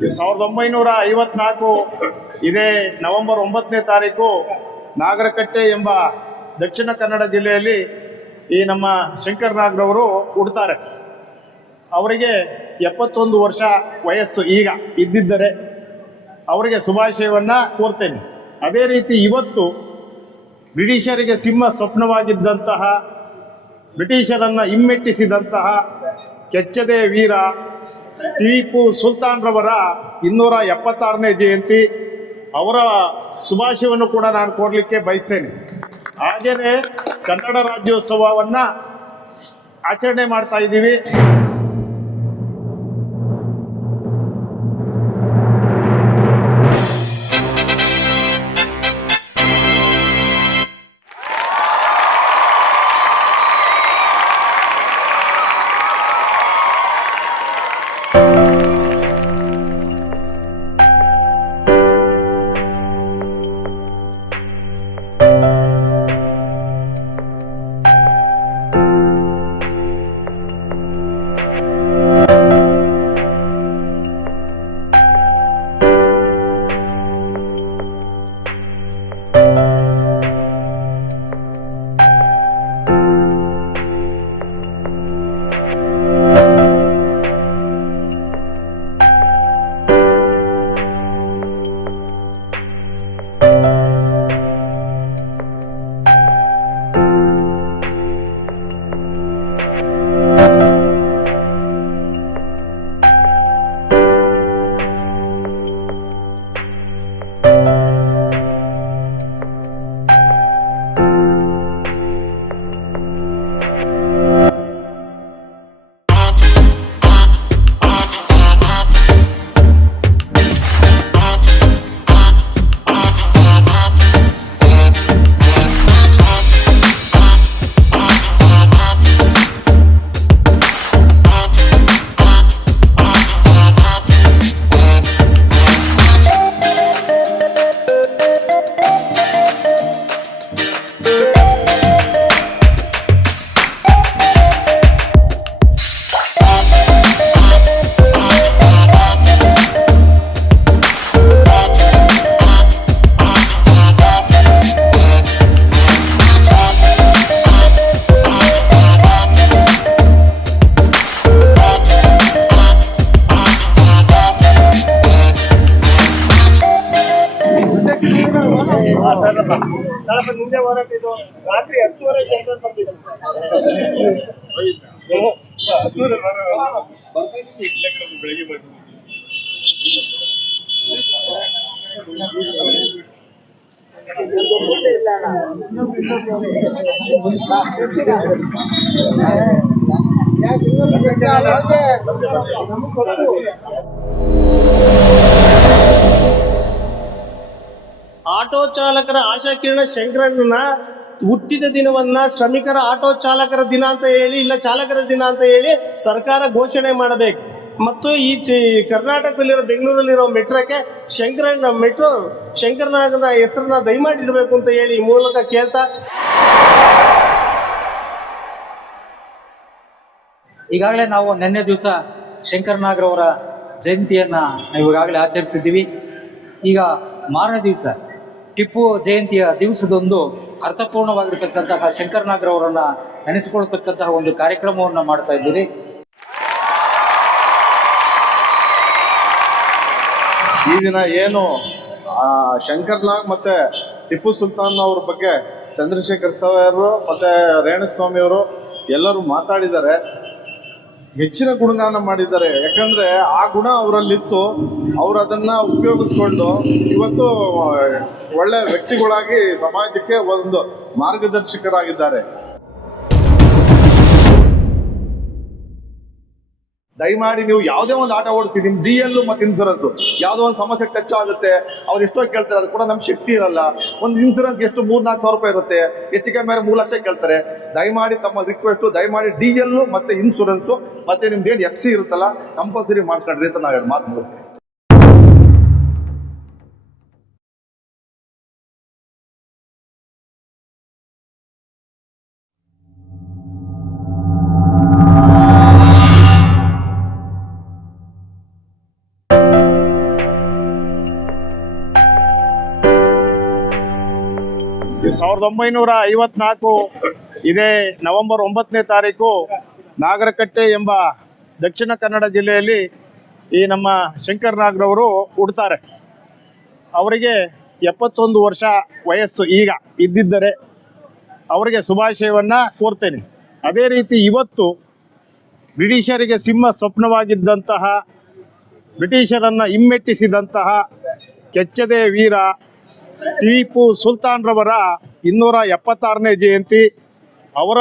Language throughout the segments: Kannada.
1954 ಇದೇ ನವೆಂಬರ್ 9ನೇ ತಾರೀಕು ನಾಗರಕಟ್ಟೆ ಎಂಬ ದಕ್ಷಿಣ ಕನ್ನಡ ಜಿಲ್ಲೆಯಲ್ಲಿ ಈ ನಮ್ಮ ಶಂಕರ್ ನಾಗ್ರವರು ಹುಡ್ತಾರೆ. ಅವರಿಗೆ 71 ವರ್ಷ ವಯಸ್ಸು ಈಗ ಇದ್ದಿದ್ದರೆ ಅವರಿಗೆ ಶುಭಾಶಯವನ್ನು ಕೋರ್ತೇನೆ. ಅದೇ ರೀತಿ ಇವತ್ತು ಬ್ರಿಟಿಷರಿಗೆ ಸಿಂಹ ಸ್ವಪ್ನವಾಗಿದ್ದಂತಹ, ಬ್ರಿಟಿಷರನ್ನು ಹಿಮ್ಮೆಟ್ಟಿಸಿದಂತಹ ಕೆಚ್ಚದೆ ವೀರ ಟಿಪ್ಪು ಸುಲ್ತಾನ್ರವರ 276ನೇ ಜಯಂತಿ. ಅವರ ಶುಭಾಶಯವನ್ನು ಕೂಡ ನಾನು ಕೋರಲಿಕ್ಕೆ ಬಯಸ್ತೇನೆ. ಹಾಗೆಯೇ ಕನ್ನಡ ರಾಜ್ಯೋತ್ಸವವನ್ನು ಆಚರಣೆ ಮಾಡ್ತಾ ಇದ್ದೀವಿ. ಮುಂದೆ ಹೋರಾಟ ಇದು ರಾತ್ರಿ 10:30 ಶಂಕರ್ ಬರ್ತಿದ್ರು. ಆಟೋ ಚಾಲಕರ ಆಶಾಕಿರಣ ಶಂಕರಣ್ಣನ ಹುಟ್ಟಿದ ದಿನವನ್ನ ಶ್ರಮಿಕರ ಆಟೋ ಚಾಲಕರ ದಿನ ಅಂತ ಹೇಳಿ, ಇಲ್ಲ ಚಾಲಕರ ದಿನ ಅಂತ ಹೇಳಿ ಸರ್ಕಾರ ಘೋಷಣೆ ಮಾಡಬೇಕು. ಮತ್ತು ಈ ಕರ್ನಾಟಕದಲ್ಲಿರೋ ಬೆಂಗಳೂರಲ್ಲಿರೋ ಮೆಟ್ರೋಕ್ಕೆ ಶಂಕರನಾಗನ ಹೆಸರನ್ನ ದಯಮಾಡಿ ಇಡಬೇಕು ಅಂತ ಹೇಳಿ ಈ ಮೂಲಕ ಕೇಳ್ತಾ, ಈಗಾಗಲೇ ನಾವು ನಿನ್ನೆ ದಿವಸ ಶಂಕರನಾಗ್ರವರ ಜಯಂತಿಯನ್ನು ಈಗಾಗಲೇ ಆಚರಿಸಿದ್ದೀವಿ. ಈಗ ಮಾರನೇ ದಿವಸ ಟಿಪ್ಪು ಜಯಂತಿಯ ದಿವಸದೊಂದು ಅರ್ಥಪೂರ್ಣವಾಗಿರ್ತಕ್ಕಂತಹ ಶಂಕರನಾಗ್ರವರನ್ನು ನೆನೆಸಿಕೊಳ್ಳತಕ್ಕಂತಹ ಒಂದು ಕಾರ್ಯಕ್ರಮವನ್ನು ಮಾಡ್ತಾ ಇದ್ದೀರಿ. ಈ ದಿನ ಏನು ಶಂಕರ್ನಾಗ್ ಮತ್ತೆ ಟಿಪ್ಪು ಸುಲ್ತಾನ್ ಅವ್ರ ಬಗ್ಗೆ ಚಂದ್ರಶೇಖರ್ ಸರ್ ಮತ್ತೆ ರೇಣುಸ್ವಾಮಿ ಅವರು ಎಲ್ಲರೂ ಮಾತಾಡಿದ್ದಾರೆ, ಹೆಚ್ಚಿನ ಗುಣಗಾನ ಮಾಡಿದ್ದಾರೆ. ಯಾಕಂದರೆ ಆ ಗುಣ ಅವರಲ್ಲಿತ್ತು. ಅವರು ಅದನ್ನು ಉಪಯೋಗಿಸ್ಕೊಂಡು ಇವತ್ತು ಒಳ್ಳೆಯ ವ್ಯಕ್ತಿಗಳಾಗಿ ಸಮಾಜಕ್ಕೆ ಒಂದು ಮಾರ್ಗದರ್ಶಕರಾಗಿದ್ದಾರೆ. ದಯಮಾಡಿ ನೀವು ಯಾವುದೇ ಒಂದು ಆಟ ಓಡಿಸಿ, ನಿಮ್ಮ DL ಮತ್ತು ಇನ್ಸೂರೆನ್ಸು ಯಾವುದೋ ಒಂದು ಸಮಸ್ಯೆ ಟಚ್ ಆಗುತ್ತೆ, ಅವ್ರು ಎಷ್ಟೋ ಕೇಳ್ತಾರೆ, ಅದು ಕೂಡ ನಮ್ಮ ಶಕ್ತಿ ಇರಲ್ಲ. ಒಂದು ಇನ್ಸೂರೆನ್ಸ್ಗೆ ಎಷ್ಟು 3-4 ಸಾವಿರ ರೂಪಾಯಿ ಇರುತ್ತೆ, ಹೆಚ್ಚಿಗೆ ಮೇಲೆ 3 ಲಕ್ಷ ಕೇಳ್ತಾರೆ. ದಯಮಾಡಿ ತಮ್ಮ ರಿಕ್ವೆಸ್ಟು, ದಯಮಾಡಿ DL ಮತ್ತು ಇನ್ಸೂರೆನ್ಸು ಮತ್ತು ನಿಮ್ದು ಏನು FC ಇರುತ್ತಲ್ಲ ಕಂಪಲ್ಸರಿ ಮಾಡಿಸ್ಕೊಂಡ್ರಿ ಅಂತ ನಾವು 2 ಮಾತು ನೋಡ್ತೀವಿ. 1954 ಇದೇ ನವೆಂಬರ್ 9ನೇ ತಾರೀಕು ನಾಗರಕಟ್ಟೆ ಎಂಬ ದಕ್ಷಿಣ ಕನ್ನಡ ಜಿಲ್ಲೆಯಲ್ಲಿ ಈ ನಮ್ಮ ಶಂಕರ್ ನಾಗ್ರವರು ಹುಡ್ತಾರೆ. ಅವರಿಗೆ 71 ವರ್ಷ ವಯಸ್ಸು ಈಗ ಇದ್ದಿದ್ದರೆ ಅವರಿಗೆ ಶುಭಾಶಯವನ್ನು ಕೋರ್ತೇನೆ. ಅದೇ ರೀತಿ ಇವತ್ತು ಬ್ರಿಟಿಷರಿಗೆ ಸಿಂಹ ಸ್ವಪ್ನವಾಗಿದ್ದಂತಹ, ಬ್ರಿಟಿಷರನ್ನು ಹಿಮ್ಮೆಟ್ಟಿಸಿದಂತಹ ಕೆಚ್ಚದೆ ವೀರ ಟಿಪ್ಪು ಸುಲ್ತಾನ್ರವರ 276ನೇ ಜಯಂತಿ. ಅವರ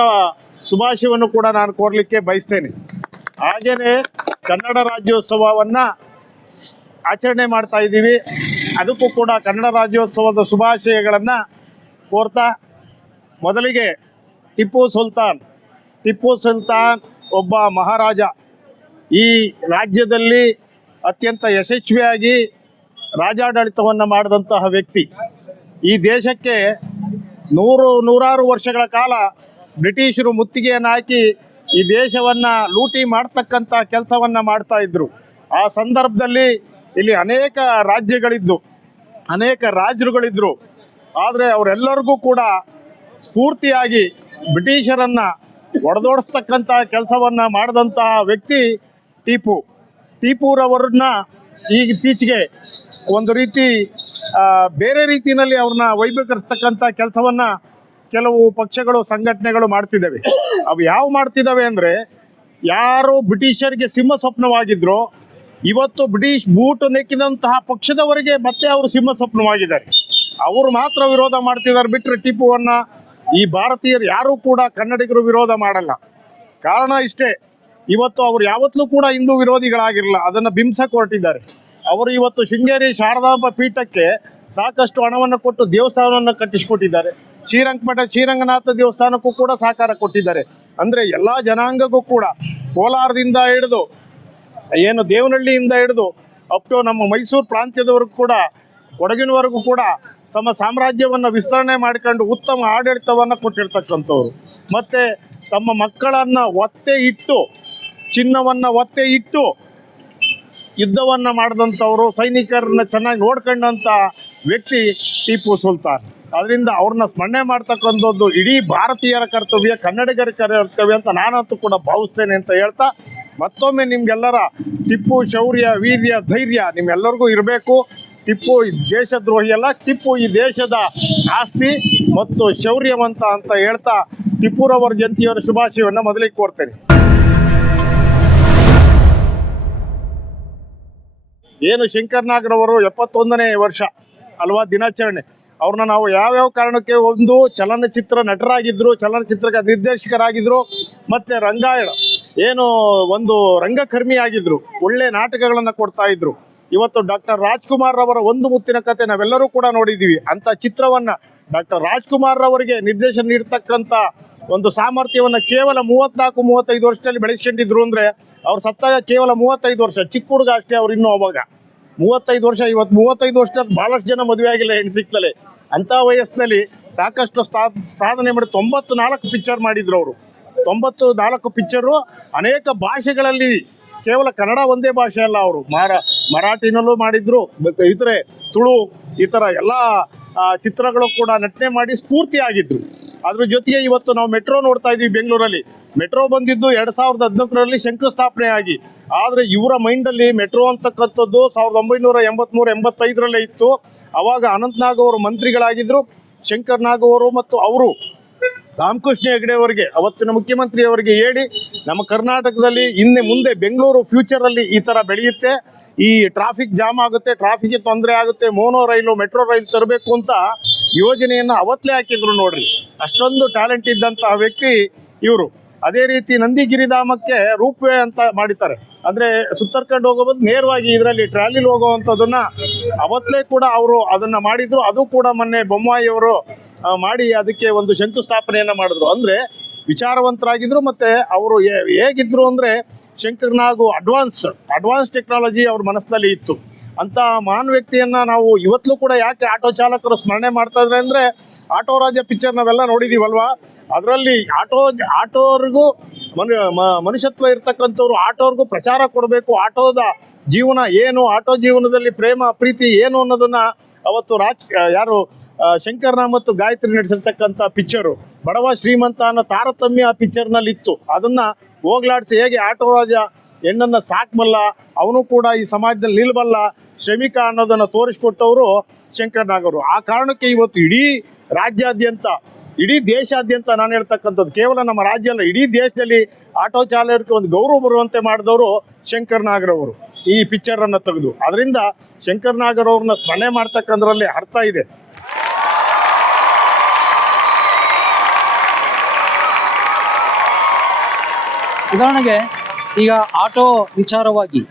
ಶುಭಾಶಯವನ್ನು ಕೂಡ ನಾನು ಕೋರಲಿಕ್ಕೆ ಬಯಸ್ತೇನೆ. ಹಾಗೆಯೇ ಕನ್ನಡ ರಾಜ್ಯೋತ್ಸವವನ್ನು ಆಚರಣೆ ಮಾಡ್ತಾ ಇದ್ದೀವಿ. ಅದಕ್ಕೂ ಕೂಡ ಕನ್ನಡ ರಾಜ್ಯೋತ್ಸವದ ಶುಭಾಶಯಗಳನ್ನು ಕೋರ್ತಾ, ಮೊದಲಿಗೆ ಟಿಪ್ಪು ಸುಲ್ತಾನ್ ಒಬ್ಬ ಮಹಾರಾಜ. ಈ ರಾಜ್ಯದಲ್ಲಿ ಅತ್ಯಂತ ಯಶಸ್ವಿಯಾಗಿ ರಾಜಾಡಳಿತವನ್ನು ಮಾಡಿದಂತಹ ವ್ಯಕ್ತಿ. ಈ ದೇಶಕ್ಕೆ ನೂರಾರು ವರ್ಷಗಳ ಕಾಲ ಬ್ರಿಟಿಷರು ಮುತ್ತಿಗೆಯನ್ನು ಹಾಕಿ ಈ ದೇಶವನ್ನು ಲೂಟಿ ಮಾಡ್ತಕ್ಕಂಥ ಕೆಲಸವನ್ನು ಮಾಡ್ತಾ ಇದ್ದರು. ಆ ಸಂದರ್ಭದಲ್ಲಿ ಇಲ್ಲಿ ಅನೇಕ ರಾಜ್ಯಗಳಿದ್ದು, ಅನೇಕ ರಾಜರುಗಳಿದ್ದರು. ಆದರೆ ಅವರೆಲ್ಲರಿಗೂ ಕೂಡ ಸ್ಫೂರ್ತಿಯಾಗಿ ಬ್ರಿಟಿಷರನ್ನು ಒಡೆದೋಡಿಸ್ತಕ್ಕಂಥ ಕೆಲಸವನ್ನು ಮಾಡಿದಂತಹ ವ್ಯಕ್ತಿ ಟಿಪ್ಪುರವ್ರನ್ನ ಇತ್ತೀಚೆಗೆ ಒಂದು ರೀತಿ ಬೇರೆ ರೀತಿಯಲ್ಲಿ ಅವ್ರನ್ನ ವೈಭವೀಕರಿಸ್ತಕ್ಕಂಥ ಕೆಲಸವನ್ನು ಕೆಲವು ಪಕ್ಷಗಳು, ಸಂಘಟನೆಗಳು ಮಾಡ್ತಿದ್ದಾವೆ. ಅವು ಯಾವ ಮಾಡ್ತಿದ್ದಾವೆ ಅಂದರೆ, ಯಾರು ಬ್ರಿಟಿಷರಿಗೆ ಸಿಂಹ ಸ್ವಪ್ನವಾಗಿದ್ರೋ ಇವತ್ತು ಬ್ರಿಟಿಷ್ ಬೂಟು ನೆಕ್ಕಿದಂತಹ ಪಕ್ಷದವರಿಗೆ ಮತ್ತೆ ಅವರು ಸಿಂಹ ಸ್ವಪ್ನವಾಗಿದ್ದಾರೆ. ಅವರು ಮಾತ್ರ ವಿರೋಧ ಮಾಡ್ತಿದ್ದಾರೆ ಬಿಟ್ಟರೆ ಟಿಪ್ಪುವನ್ನು ಈ ಭಾರತೀಯರು ಯಾರೂ ಕೂಡ ಕನ್ನಡಿಗರು ವಿರೋಧ ಮಾಡಲ್ಲ. ಕಾರಣ ಇಷ್ಟೇ, ಇವತ್ತು ಅವರು ಯಾವತ್ತೂ ಕೂಡ ಹಿಂದೂ ವಿರೋಧಿಗಳಾಗಿರಲಿಲ್ಲ. ಅದನ್ನು ಬಿಂಬಿಸಕ್ಕೆ ಹೊರಟಿದ್ದಾರೆ. ಅವರು ಇವತ್ತು ಶೃಂಗೇರಿ ಶಾರದಾಂಬ ಪೀಠಕ್ಕೆ ಸಾಕಷ್ಟು ಹಣವನ್ನು ಕೊಟ್ಟು ದೇವಸ್ಥಾನವನ್ನು ಕಟ್ಟಿಸಿಕೊಟ್ಟಿದ್ದಾರೆ. ಶ್ರೀರಂಗನಾಥ ದೇವಸ್ಥಾನಕ್ಕೂ ಕೂಡ ಸಹಕಾರ ಕೊಟ್ಟಿದ್ದಾರೆ. ಅಂದರೆ ಎಲ್ಲ ಜನಾಂಗಕ್ಕೂ ಕೂಡ, ಕೋಲಾರದಿಂದ ಹಿಡಿದು ಏನು ದೇವನಹಳ್ಳಿಯಿಂದ ಹಿಡಿದು ಅಪ್ ಟು ನಮ್ಮ ಮೈಸೂರು ಪ್ರಾಂತ್ಯದವರೆಗೂ ಕೂಡ, ಕೊಡಗಿನವರೆಗೂ ಕೂಡ ಸಾಮ್ರಾಜ್ಯವನ್ನು ವಿಸ್ತರಣೆ ಮಾಡಿಕೊಂಡು ಉತ್ತಮ ಆಡಳಿತವನ್ನು ಕೊಟ್ಟಿರ್ತಕ್ಕಂಥವ್ರು. ಮತ್ತು ತಮ್ಮ ಮಕ್ಕಳನ್ನು ಒತ್ತೆ ಇಟ್ಟು, ಚಿನ್ನವನ್ನು ಒತ್ತೆ ಇಟ್ಟು ಯುದ್ಧವನ್ನು ಮಾಡಿದಂಥವರು, ಸೈನಿಕರನ್ನ ಚೆನ್ನಾಗಿ ನೋಡ್ಕೊಂಡಂಥ ವ್ಯಕ್ತಿ ಟಿಪ್ಪು ಸುಲ್ತಾನ್. ಅದರಿಂದ ಅವ್ರನ್ನ ಸ್ಮರಣೆ ಮಾಡ್ತಕ್ಕಂಥದ್ದು ಇಡೀ ಭಾರತೀಯರ ಕರ್ತವ್ಯ, ಕನ್ನಡಿಗರ ಕರ್ತವ್ಯ ಅಂತ ನಾನಂತೂ ಕೂಡ ಭಾವಿಸ್ತೇನೆ ಅಂತ ಹೇಳ್ತಾ, ಮತ್ತೊಮ್ಮೆ ನಿಮಗೆಲ್ಲರ ಟಿಪ್ಪು ಶೌರ್ಯ, ವೀರ್ಯ, ಧೈರ್ಯ ನಿಮ್ಮೆಲ್ಲರಿಗೂ ಇರಬೇಕು. ಟಿಪ್ಪು ದೇಶದ್ರೋಹಿ ಅಲ್ಲ, ಟಿಪ್ಪು ಈ ದೇಶದ ಆಸ್ತಿ ಮತ್ತು ಶೌರ್ಯವಂತ ಅಂತ ಹೇಳ್ತಾ ಟಿಪ್ಪುರವರ ಜಯಂತಿಯವರ ಶುಭಾಶಯವನ್ನು ಮೊದಲಿಗೆ ಕೋರ್ತೇನೆ. ಏನು ಶಂಕರ್ ನಾಗ್ರವರು 71ನೇ ವರ್ಷ ಅಲ್ವಾ ದಿನಾಚರಣೆ, ಅವ್ರನ್ನ ನಾವು ಯಾವ್ಯಾವ ಕಾರಣಕ್ಕೆ, ಒಂದು ಚಲನಚಿತ್ರ ನಟರಾಗಿದ್ದರು, ಚಲನಚಿತ್ರ ನಿರ್ದೇಶಕರಾಗಿದ್ದರು, ಮತ್ತು ರಂಗಾಯಣ ಏನು ಒಂದು ರಂಗಕರ್ಮಿ ಆಗಿದ್ದರು, ಒಳ್ಳೆ ನಾಟಕಗಳನ್ನು ಕೊಡ್ತಾಯಿದ್ರು. ಇವತ್ತು ಡಾಕ್ಟರ್ ರಾಜ್ಕುಮಾರ್ ರವರ ಒಂದು ಮುತ್ತಿನ ಕತೆ ನಾವೆಲ್ಲರೂ ಕೂಡ ನೋಡಿದ್ದೀವಿ. ಅಂಥ ಚಿತ್ರವನ್ನು ಡಾಕ್ಟರ್ ರಾಜ್ಕುಮಾರ್ ರವರಿಗೆ ನಿರ್ದೇಶನ ನೀಡ್ತಕ್ಕಂಥ ಒಂದು ಸಾಮರ್ಥ್ಯವನ್ನು ಕೇವಲ 34-35 ವರ್ಷದಲ್ಲಿ ಬೆಳೆಸ್ಕೊಂಡಿದ್ರು. ಅಂದರೆ ಅವ್ರು ಸತ್ತಾಗ ಕೇವಲ 35 ವರ್ಷ, ಚಿಕ್ಕ ಹುಡುಗ ಅಷ್ಟೇ ಅವ್ರು. ಇನ್ನೂ ಅವಾಗ 35 ವರ್ಷ. ಇವತ್ತು 35 ವರ್ಷದಲ್ಲಿ ಭಾಳಷ್ಟು ಜನ ಮದುವೆ ಆಗಿಲ್ಲ, ಹೆಣ್ಣು ಸಿಕ್ತಲೇ. ಅಂಥ ವಯಸ್ಸಿನಲ್ಲಿ ಸಾಕಷ್ಟು ಸಾಧನೆ ಮಾಡಿ 94 ಪಿಕ್ಚರ್ ಮಾಡಿದ್ರು ಅವರು. 94 ಪಿಕ್ಚರು ಅನೇಕ ಭಾಷೆಗಳಲ್ಲಿ, ಕೇವಲ ಕನ್ನಡ ಒಂದೇ ಭಾಷೆ ಅಲ್ಲ, ಅವರು ಮರಾಠಿನಲ್ಲೂ ಮಾಡಿದ್ರು, ಮತ್ತು ಇತರೆ ತುಳು ಈ ಥರ ಎಲ್ಲ ಚಿತ್ರಗಳು ಕೂಡ ನಟನೆ ಮಾಡಿ ಸ್ಫೂರ್ತಿಯಾಗಿದ್ದರು. ಅದ್ರ ಜೊತೆಗೆ ಇವತ್ತು ನಾವು ಮೆಟ್ರೋ ನೋಡ್ತಾ ಇದ್ದೀವಿ ಬೆಂಗಳೂರಲ್ಲಿ. ಮೆಟ್ರೋ ಬಂದಿದ್ದು 2014ರಲ್ಲಿ ಶಂಕುಸ್ಥಾಪನೆ ಆಗಿ. ಆದರೆ ಇವರ ಮೈಂಡಲ್ಲಿ ಮೆಟ್ರೋ ಅಂತಕ್ಕಂಥದ್ದು 1983-85ರಲ್ಲೇ ಇತ್ತು. ಆವಾಗ ಅನಂತನಾಗ್ ಅವರು ಮಂತ್ರಿಗಳಾಗಿದ್ದರು. ಶಂಕರ್ ನಾಗ್ ಅವರು ಮತ್ತು ಅವರು ರಾಮಕೃಷ್ಣ ಹೆಗಡೆ ಅವರಿಗೆ, ಅವತ್ತಿನ ಮುಖ್ಯಮಂತ್ರಿಯವರಿಗೆ ಹೇಳಿ, ನಮ್ಮ ಕರ್ನಾಟಕದಲ್ಲಿ ಮುಂದೆ ಬೆಂಗಳೂರು ಫ್ಯೂಚರಲ್ಲಿ ಈ ಥರ ಬೆಳೆಯುತ್ತೆ, ಈ ಟ್ರಾಫಿಕ್ ಜಾಮ್ ಆಗುತ್ತೆ, ಟ್ರಾಫಿಕ್ಗೆ ತೊಂದರೆ ಆಗುತ್ತೆ, ಮೋನೋ ರೈಲು, ಮೆಟ್ರೋ ರೈಲು ತರಬೇಕು ಅಂತ ಯೋಜನೆಯನ್ನು ಅವತ್ತಲೇ ಹಾಕಿದ್ರು. ನೋಡ್ರಿ, ಅಷ್ಟೊಂದು ಟ್ಯಾಲೆಂಟ್ ಇದ್ದಂತಹ ವ್ಯಕ್ತಿ ಇವರು. ಅದೇ ರೀತಿ ನಂದಿಗಿರಿಧಾಮಕ್ಕೆ ರೂಪ್ವೇ ಅಂತ ಮಾಡಿದ್ದಾರೆ. ಅಂದರೆ ಸುತ್ತರ್ಕೊಂಡು ಹೋಗೋದು ನೇರವಾಗಿ ಇದರಲ್ಲಿ ಟ್ರಾಲಿಲಿ ಹೋಗೋವಂಥದ್ದನ್ನು ಅವತ್ತಲೇ ಕೂಡ ಅವರು ಅದನ್ನು ಮಾಡಿದರು. ಅದು ಕೂಡ ಮೊನ್ನೆ ಬೊಮ್ಮಾಯಿಯವರು ಮಾಡಿ ಅದಕ್ಕೆ ಒಂದು ಶಂಕುಸ್ಥಾಪನೆಯನ್ನು ಮಾಡಿದ್ರು. ಅಂದರೆ ವಿಚಾರವಂತರಾಗಿದ್ದರು. ಮತ್ತು ಅವರು ಹೇಗಿದ್ದರು ಅಂದರೆ, ಶಂಕರ್ ನಾಗು ಅಡ್ವಾನ್ಸ್ ಟೆಕ್ನಾಲಜಿ ಅವ್ರ ಮನಸ್ಸಿನಲ್ಲಿ ಇತ್ತು. ಅಂಥ ಮಹಾನ್ ವ್ಯಕ್ತಿಯನ್ನು ನಾವು ಇವತ್ತಲೂ ಕೂಡ ಯಾಕೆ ಆಟೋ ಚಾಲಕರು ಸ್ಮರಣೆ ಮಾಡ್ತಾ ಇದ್ದಾರೆ ಅಂದರೆ, ಆಟೋ ರಾಜ ಪಿಕ್ಚರ್ ನಾವೆಲ್ಲ ನೋಡಿದ್ದೀವಲ್ವಾ, ಅದರಲ್ಲಿ ಆಟೋರಿಗೂ ಮನುಷ್ಯತ್ವ ಇರ್ತಕ್ಕಂಥವ್ರು ಆಟೋರ್ಗೂ ಪ್ರಚಾರ ಕೊಡಬೇಕು. ಆಟೋದ ಜೀವನ ಏನು, ಆಟೋ ಜೀವನದಲ್ಲಿ ಪ್ರೇಮ ಪ್ರೀತಿ ಏನು ಅನ್ನೋದನ್ನು ಅವತ್ತು ಶಂಕರ್ನಾಗ್ ಮತ್ತು ಗಾಯತ್ರಿ ನಡೆಸಿರ್ತಕ್ಕಂಥ ಪಿಕ್ಚರು ಬಡವ ಶ್ರೀಮಂತ ಅನ್ನೋ ತಾರತಮ್ಯ ಆ ಪಿಕ್ಚರ್ನಲ್ಲಿ ಇತ್ತು. ಅದನ್ನ ಹೋಗ್ಲಾಡಿಸಿ ಹೇಗೆ ಆಟೋ ರಾಜ ಹೆಣ್ಣನ್ನು ಸಾಕಬಲ್ಲ, ಅವನು ಕೂಡ ಈ ಸಮಾಜದಲ್ಲಿ ನಿಲ್ಬಲ್ಲ, ಶ್ರಮಿಕ ಅನ್ನೋದನ್ನು ತೋರಿಸ್ಕೊಟ್ಟವರು ಶಂಕರ್ನಾಗ್ ಅವರು. ಆ ಕಾರಣಕ್ಕೆ ಇವತ್ತು ಇಡೀ ರಾಜ್ಯಾದ್ಯಂತ, ಇಡೀ ದೇಶಾದ್ಯಂತ ನಾನು ಹೇಳ್ತಕ್ಕಂಥದ್ದು, ಕೇವಲ ನಮ್ಮ ರಾಜ್ಯ ಅಲ್ಲ, ಇಡೀ ದೇಶದಲ್ಲಿ ಆಟೋ ಚಾಲಕರಿಗೆ ಒಂದು ಗೌರವ ಬರುವಂತೆ ಮಾಡಿದವರು ಶಂಕರ್ನಾಗ್ರವರು ಈ ಪಿಕ್ಚರನ್ನು ತೆಗೆದು. ಅದರಿಂದ ಶಂಕರ್ನಾಗ್ರವ್ರನ್ನ ಸ್ಮರಣೆ ಮಾಡ್ತಕ್ಕಂಥದ್ರಲ್ಲಿ ಅರ್ಥ ಇದೆ. ಉದಾಹರಣೆಗೆ ಈಗ ಆಟೋ ವಿಚಾರವಾಗಿ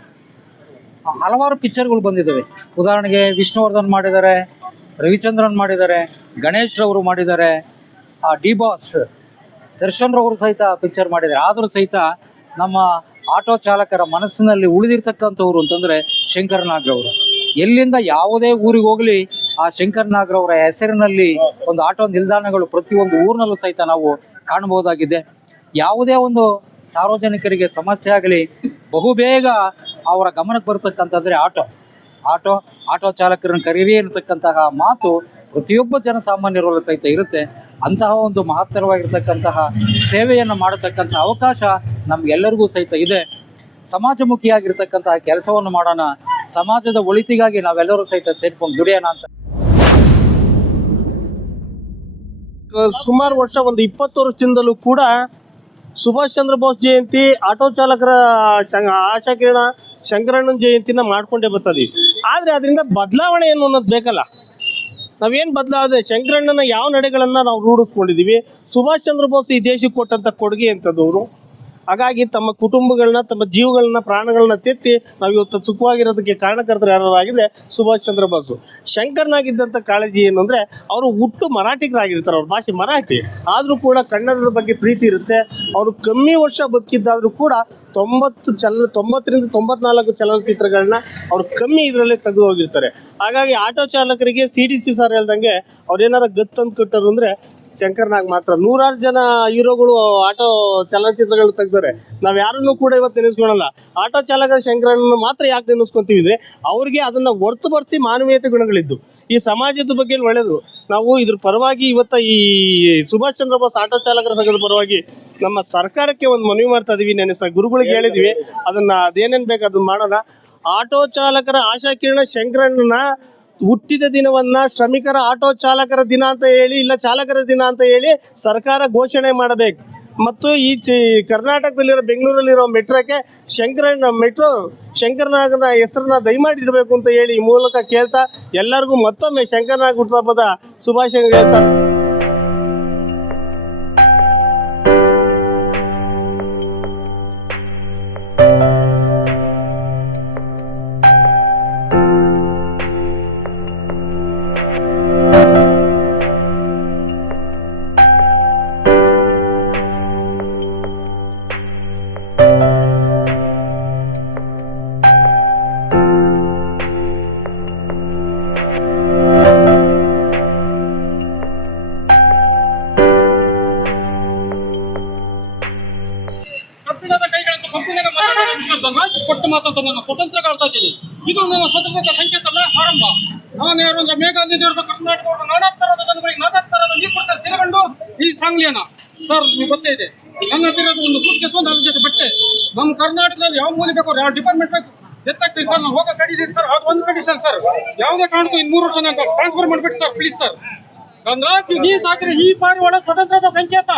ಹಲವಾರು ಪಿಕ್ಚರ್ಗಳು ಬಂದಿದ್ದಾವೆ. ಉದಾಹರಣೆಗೆ ವಿಷ್ಣುವರ್ಧನ್ ಮಾಡಿದ್ದಾರೆ, ರವಿಚಂದ್ರನ್ ಮಾಡಿದ್ದಾರೆ, ಗಣೇಶ್ ರವರು ಮಾಡಿದ್ದಾರೆ, ಡಿ ಬಾಸ್ ದರ್ಶನ್ ರವರು ಸಹಿತ ಪಿಕ್ಚರ್ ಮಾಡಿದ್ದಾರೆ. ಆದರೂ ಸಹಿತ ನಮ್ಮ ಆಟೋ ಚಾಲಕರ ಮನಸ್ಸಿನಲ್ಲಿ ಉಳಿದಿರ್ತಕ್ಕಂಥವ್ರು ಅಂತಂದರೆ ಶಂಕರ್ನಾಗ್ರವರು. ಎಲ್ಲಿಂದ ಯಾವುದೇ ಊರಿಗೆ ಹೋಗಲಿ ಆ ಶಂಕರ್ನಾಗ್ರವರ ಹೆಸರಿನಲ್ಲಿ ಒಂದು ಆಟೋ ನಿಲ್ದಾಣಗಳು ಪ್ರತಿಯೊಂದು ಊರಿನಲ್ಲೂ ಸಹಿತ ನಾವು ಕಾಣಬಹುದಾಗಿದೆ. ಯಾವುದೇ ಒಂದು ಸಾರ್ವಜನಿಕರಿಗೆ ಸಮಸ್ಯೆ ಆಗಲಿ ಬಹುಬೇಗ ಅವರ ಗಮನಕ್ಕೆ ಬರ್ತಕ್ಕಂಥದ್ರೆ ಆಟೋ ಚಾಲಕರನ್ನು ಕರೀರಿ ಅನ್ನತಕ್ಕಂತಹ ಮಾತು ಪ್ರತಿಯೊಬ್ಬ ಜನಸಾಮಾನ್ಯರಲ್ಲೂ ಸಹಿತ ಇರುತ್ತೆ. ಅಂತಹ ಒಂದು ಮಹತ್ತರವಾಗಿರ್ತಕ್ಕಂತಹ ಸೇವೆಯನ್ನು ಮಾಡತಕ್ಕಂಥ ಅವಕಾಶ ನಮಗೆಲ್ಲರಿಗೂ ಸಹಿತ ಇದೆ. ಸಮಾಜಮುಖಿಯಾಗಿರ್ತಕ್ಕಂತಹ ಕೆಲಸವನ್ನು ಮಾಡೋಣ, ಸಮಾಜದ ಒಳಿತಿಗಾಗಿ ನಾವೆಲ್ಲರೂ ಸಹಿತ ಸೇರ್ಕೊಂಡು ದುಡಿಯೋಣ ಅಂತ. ಸುಮಾರು ವರ್ಷ, ಒಂದು 20 ವರ್ಷದಿಂದಲೂ ಕೂಡ ಸುಭಾಷ್ ಚಂದ್ರ ಬೋಸ್ ಜಯಂತಿ, ಆಟೋ ಚಾಲಕರ ಆಶಾಕಿರಣ ಶಂಕರಣ್ಣನ ಜಯಂತಿನ ಮಾಡ್ಕೊಂಡೇ ಬರ್ತದೀವಿ. ಆದರೆ ಅದರಿಂದ ಬದಲಾವಣೆ ಏನು ಅನ್ನೋದು ಬೇಕಲ್ಲ. ನಾವೇನು ಬದಲಾವಣೆ, ಶಂಕರಣ್ಣನ ಯಾವ ನಡೆಗಳನ್ನು ನಾವು ರೂಢಿಸ್ಕೊಂಡಿದ್ದೀವಿ. ಸುಭಾಷ್ ಚಂದ್ರ ಬೋಸ್ ಈ ದೇಶಕ್ಕೆ ಕೊಟ್ಟಂಥ ಕೊಡುಗೆ ಅಂತದವರು. ಹಾಗಾಗಿ ತಮ್ಮ ಕುಟುಂಬಗಳನ್ನ, ತಮ್ಮ ಜೀವಗಳನ್ನ, ಪ್ರಾಣಗಳನ್ನ ತೆತ್ತಿ ನಾವು ಇವತ್ತು ಸುಖವಾಗಿರೋದಕ್ಕೆ ಕಾರಣಕರ್ತರು ಯಾರಾಗಿದ್ರೆ ಸುಭಾಷ್ ಚಂದ್ರ ಬೋಸ್. ಶಂಕರ್ನಾಗಿದ್ದಂಥ ಕಾಳಜಿ ಏನು ಅಂದರೆ, ಅವರು ಹುಟ್ಟು ಮರಾಠಿಗರಾಗಿರ್ತಾರೆ, ಅವ್ರ ಭಾಷೆ ಮರಾಠಿ ಆದರೂ ಕೂಡ ಕನ್ನಡದ ಬಗ್ಗೆ ಪ್ರೀತಿ ಇರುತ್ತೆ. ಅವರು ಕಮ್ಮಿ ವರ್ಷ ಬದುಕಿದ್ದಾದರೂ ಕೂಡ 90ರಿಂದ 94 ಚಲನಚಿತ್ರಗಳನ್ನ ಅವ್ರು ಕಮ್ಮಿ ಇದರಲ್ಲೇ ತೆಗೆದು ಹೋಗಿರ್ತಾರೆ. ಹಾಗಾಗಿ ಆಟೋ ಚಾಲಕರಿಗೆ CDC ಸರ್ ಹೇಳ್ದಂಗೆ ಅವ್ರು ಏನಾರ ಗತ್ತಂದು ಕೊಟ್ಟರು ಅಂದರೆ ಶಂಕರ್ನಾಗ್ ಮಾತ್ರ. 100 ಜನ ಹೀರೋಗಳು ಆಟೋ ಚಲನಚಿತ್ರಗಳು ತೆಗ್ದಾರೆ. ನಾವು ಯಾರನ್ನೂ ಕೂಡ ಇವತ್ತು ನೆನೆಸ್ಕೊಳ್ಳಲ್ಲ. ಆಟೋ ಚಾಲಕ ಶಂಕರಣ್ಣನ ಮಾತ್ರ ಯಾಕೆ ನೆನೆಸ್ಕೊತೀವಿ ಅಂದರೆ ಅವ್ರಿಗೆ ಅದನ್ನು ಹೊರತುಪಡಿಸಿ ಮಾನವೀಯತೆ ಗುಣಗಳಿದ್ದು, ಈ ಸಮಾಜದ ಬಗ್ಗೆ ಒಳ್ಳೆಯದು. ನಾವು ಇದ್ರ ಪರವಾಗಿ ಇವತ್ತು ಈ ಸುಭಾಷ್ ಚಂದ್ರ ಬೋಸ್ ಆಟೋ ಚಾಲಕರ ಸಂಘದ ಪರವಾಗಿ ನಮ್ಮ ಸರ್ಕಾರಕ್ಕೆ ಒಂದು ಮನವಿ ಮಾಡ್ತಾ ಇದೀವಿ. ನೆನೆಸ ಗುರುಗಳಿಗೆ ಹೇಳಿದ್ವಿ, ಅದೇನೇನು ಬೇಕು ಅದನ್ನ ಮಾಡೋಣ. ಆಟೋ ಚಾಲಕರ ಆಶಾಕಿರಣ ಶಂಕರಣ್ಣನ ಹುಟ್ಟಿದ ದಿನವನ್ನ ಶ್ರಮಿಕರ ಆಟೋ ಚಾಲಕರ ದಿನ ಅಂತ ಹೇಳಿ, ಇಲ್ಲ ಚಾಲಕರ ದಿನ ಅಂತ ಹೇಳಿ ಸರ್ಕಾರ ಘೋಷಣೆ ಮಾಡಬೇಕು. ಮತ್ತು ಈ ಕರ್ನಾಟಕದಲ್ಲಿರೋ, ಬೆಂಗಳೂರಲ್ಲಿರೋ ಮೆಟ್ರೋಕ್ಕೆ ಶಂಕರ್ನಾಗ್ನ ಹೆಸರನ್ನ ದಯಮಾಡಿ ಇಡಬೇಕು ಅಂತ ಹೇಳಿ ಈ ಮೂಲಕ ಕೇಳ್ತಾ ಎಲ್ಲರಿಗೂ ಮತ್ತೊಮ್ಮೆ ಶಂಕರ್ನಾಗ್ ಹುಟ್ಟುಹಬ್ಬದ ಶುಭಾಶಯಗಳು ಹೇಳ್ತಾರೆ. ಕೊಟ್ಟು ಮಾತಾಡ್ತಾ ನನ್ನ ಸ್ವತಂತ್ರ ಕಾಡ್ತಾ ಇದ್ದೀನಿ. ಇದು ನನ್ನ ಸ್ವತಂತ್ರದ ಸಂಕೇತದ ಆರಂಭ. ನಾನು ಯಾರು ಅಂದ್ರೆ ಮೇಘಾಲಯ ಕರ್ನಾಟಕದ ನಾನಾ ತರದ ಜನಗಳಿಗೆ ನಾನಾ ತರದ ನೀರು ಕೊಡ್ತಾರೆ ಸಿಲಗಂಡು ಈ ಸಾಂಗ್ಲಿಯನ್ನ. ಸರ್ ನೀವು ಗೊತ್ತೇ ಇದೆ, ನನ್ನ ಹತ್ತಿರ ಒಂದು ಸೂಟ್ ಕೇಸು, ನನ್ನ ಜೊತೆ ಬಟ್ಟೆ. ನಮ್ಮ ಕರ್ನಾಟಕದಲ್ಲಿ ಯಾವ ಮೂಲೆ ಬೇಕು, ಯಾವ ಡಿಪಾರ್ಟ್ಮೆಂಟ್ ಬೇಕು ಎತ್ತಾಗ್ತೀವಿ ಸರ್. ನಾವು ಹೋಗೋ ಕಡಿದೀವಿ ಸರ್. ಅದು ಒಂದು ಕಂಡೀಷನ್ ಸರ್, ಯಾವುದೇ ಕಾರಣಕ್ಕೂ 3 ವರ್ಷ ನಾನು ಟ್ರಾನ್ಸ್ಫರ್ ಮಾಡ್ಬಿಟ್ಟು ಸರ್, ಪ್ಲೀಸ್ ಸರ್. ಗಂಗರಾಜ್ ನೀ ಸಾಕಿದ್ರೆ ಈ ಬಾರಿ ಒಳ ಸ್ವತಂತ್ರದ ಸಂಕೇತ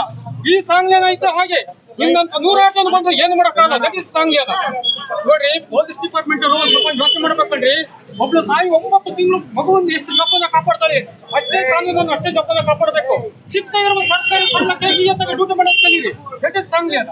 ಈ ಸಾಂಗ್ಲಿಯನ ಇದ್ದ ಹಾಗೆ ನಿಮ್ಮಂತ 100 ಜನ ಬಂದ್ರೆ ಏನು ಮಾಡಕ್ಕಾಗಲ್ಲ. That is Sangliyana. ನೋಡ್ರಿ, ಪೊಲೀಸ್ ಡಿಪಾರ್ಟ್ಮೆಂಟ್ ಅವರು ಸ್ವಲ್ಪ ಯೋಚನೆ ಮಾಡ್ಬೇಕಂಡ್ರಿ. ಒಬ್ಳು ತಾಯಿ 9 ತಿಂಗಳು ಮಗುವನ್ನು ಎಷ್ಟು ಜಪ್ಪನ ಕಾಪಾಡ್ತಾರೆ, ಅಷ್ಟೇ ಕಾನೂನನ್ನು ಅಷ್ಟೇ ಜಪ್ಪನ ಕಾಪಾಡಬೇಕು. ಚಿಕ್ಕ ಇರುವ ಸರ್ಕಾರಿ ಸಣ್ಣ ಕೈಗೆ ಡ್ಯೂಟಿ ಮಾಡೋದು ಕಲೀರಿ. That is ಸಾಂಗ್ಲಿಯನ.